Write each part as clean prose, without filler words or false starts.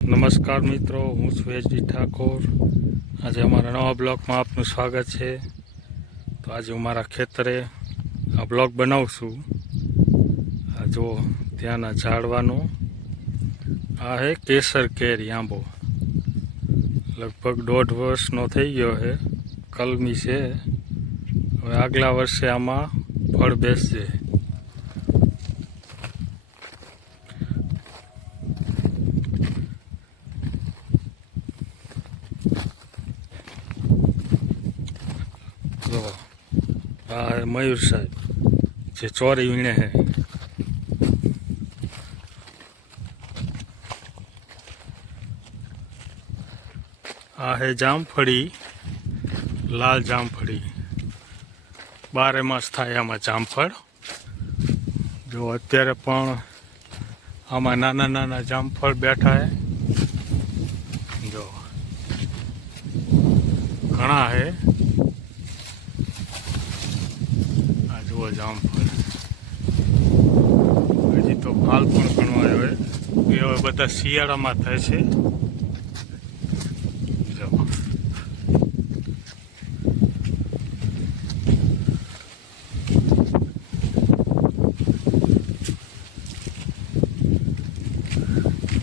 નમસ્કાર મિત્રો, હું છું એચડી ઠાકોર। આજે અમારા નવા બ્લોગમાં આપનું સ્વાગત છે। તો આજે હું મારા ખેતરે આ બ્લોગ બનાવું છું। આ જો ત્યાંના ઝાડવાનું આ હે કેસર કેરી આંબો, લગભગ 1.5 વર્ષનો થઈ ગયો છે, કલમી છે। હવે આગલા વર્ષે આમાં ફળ બેસશે। આ મયુર સાહેબ જે ચોરી વીણે હે। આ હે જામફળી, લાલ જામફળી, 12 માસ થાય આમાં જામફળ। જો અત્યારે પણ આમાં નાના નાના જામફળ બેઠા હે, જો ઘણા હે। આ જુઓ જામફળ, હજી તો ફાલ પણ ઘણો આવ્યો હે, એ હવે બધા શિયાળામાં થાય છે। જો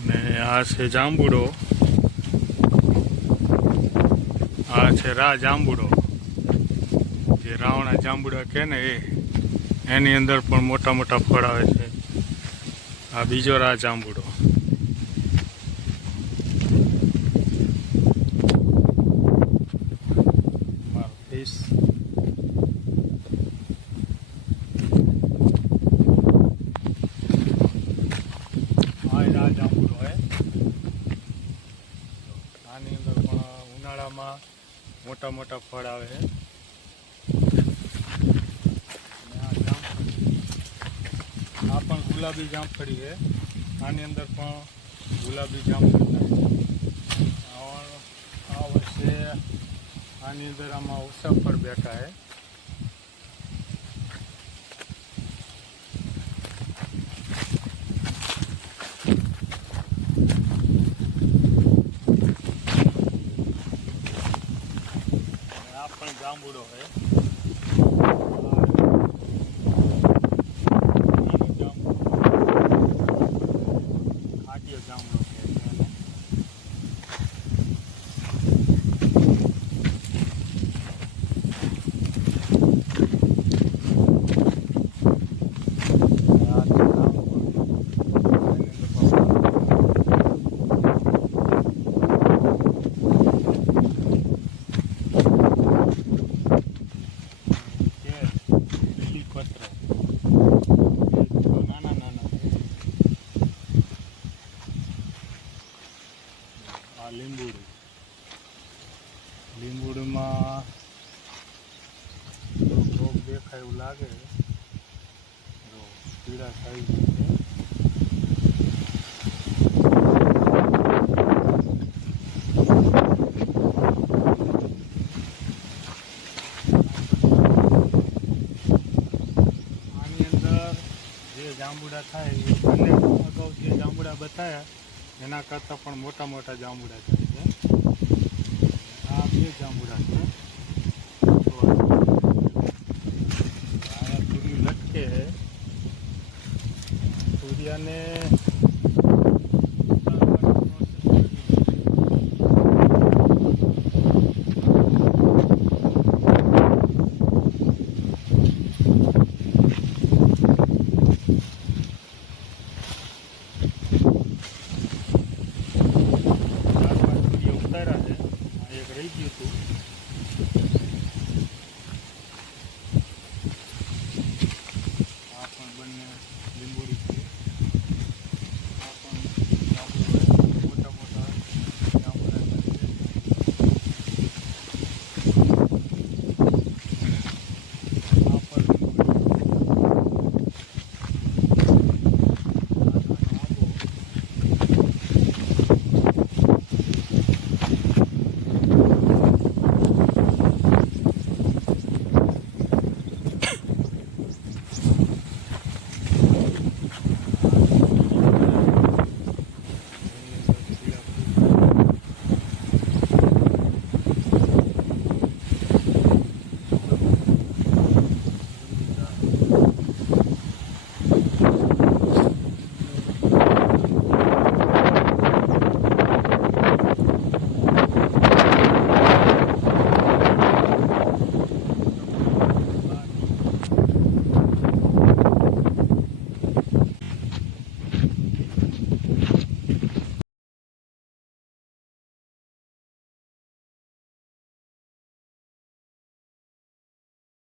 ને આ છે જાંબુડો, આ છે રા જાંબુડો, જે રાવણા જાંબુડા કહે ને એની અંદર પણ મોટા મોટા ફળ આવે છે। આ બીજો રા જાંબુડો, મારો ફેસ। આ રા જાંબુડો હે, આની અંદર પણ ઉનાળામાં મોટા મોટા ફળ આવે છે। આ પણ ગુલાબી જામફળી છે, આની અંદર પણ ગુલાબી જામફળી થાય। આ વર્ષે આની અંદર આમાં ઓછા ફળ બેઠા છે। આ પણ જાંબુડો છે, જાંબુડો છે એને। આ લીંબુડું, લીંબુડુમાં રોગ દેખાય એવું લાગે, જો પીળા થઈ છે। આની અંદર જે જાંબુડા થાય એ બંને અગાઉ જે જાંબુડા બતાવ્યા એના કરતાં પણ મોટા મોટા જાંબુડા થાય છે। આ બે જાંબુડા છે, આ સૂર્ય લટકે છે, સૂર્યને